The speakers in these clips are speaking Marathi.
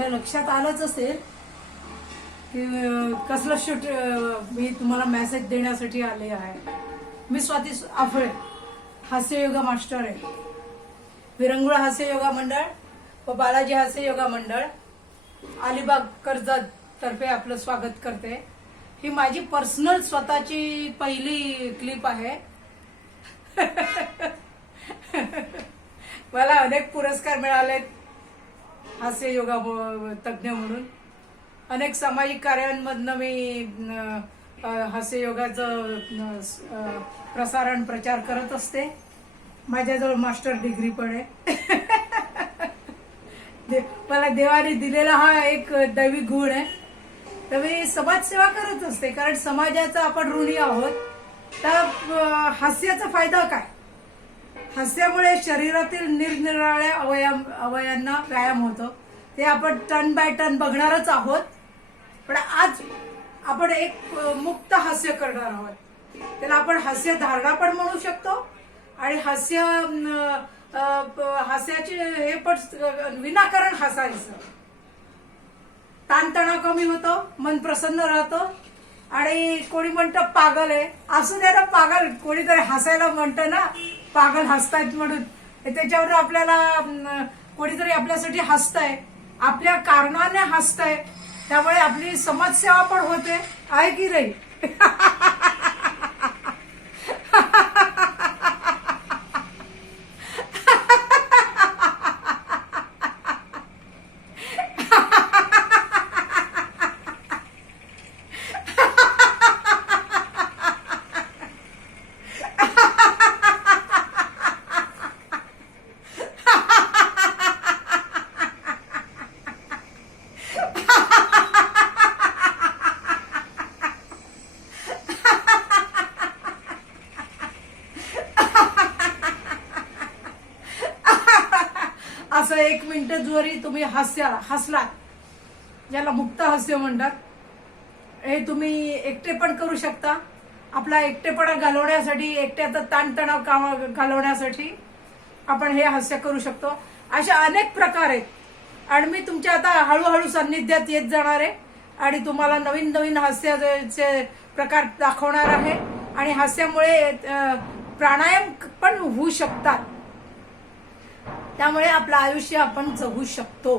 आपल्या लक्षात आलंच असेल की कसलं शूट मी तुम्हाला मेसेज देण्यासाठी आले आहे. मी स्वाती आफळे, हास्य योगा मास्टर आहे. विरंगुळा हास्य योगा मंडळ व बालाजी हास्य योगा मंडळ अलिबाग कर्जत तर्फे आपलं स्वागत करते. ही माझी पर्सनल स्वतःची पहिली क्लिप आहे. मला अनेक पुरस्कार मिळालेत हास्य योगा तज्ञ म्हणून. अनेक सामाजिक कार्यांमधनं मी हास्य योगाचं प्रसारण प्रचार करत असते. माझ्याजवळ मास्टर डिग्री पण आहे. मला देवाने दिलेला हा एक दैवी गुण आहे. तर मी समाजसेवा करत असते, कारण समाजाचा आपण ऋणी आहोत. तर हास्याचा फायदा काय? हास्यामुळे शरीरातील निरनिराळ्या अवयवांना व्यायाम होतो. ते आपण टन बाय टन बघणारच आहोत. पण आज आपण एक मुक्त हास्य करणार आहोत. त्याला आपण हास्य धारणा पण म्हणू शकतो आणि हास्याचे हे पण विनाकारण हसायचं. ताणतणाव कमी होतो, मन प्रसन्न राहतं. आणि कोणी म्हणतं पागल आहे, असू दे ना पागल. कोणीतरी हसायला म्हणतं ना, पागल हसतायत म्हणून. त्याच्यावर आपल्याला कोणीतरी आपल्यासाठी हसतंय, आपल्या कारणाने हसतंय. त्यामुळे आपली समाजसेवा पण होते, आहे की नाही? असं 1 मिनिट जरी तुम्ही हसलात, ज्याला मुक्त हास्य म्हणतात, हे तुम्ही एकटे पण करू शकता. आपला एकटेपणा घालवण्यासाठी, एकट्याचा ताणतणाव घालवण्यासाठी आपण हे हास्य करू शकतो. अशा अनेक प्रकार आहेत. आणि मी तुमच्या आता हळूहळू सान्निध्यात येत जाणार आहे आणि तुम्हाला नवीन नवीन हास्याचे प्रकार दाखवणार आहे. आणि हास्यामुळे प्राणायाम पण होऊ शकतात. त्यामुळे आपलं आयुष्य आपण जगू शकतो.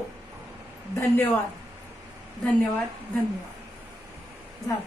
धन्यवाद, धन्यवाद, धन्यवाद. झालं.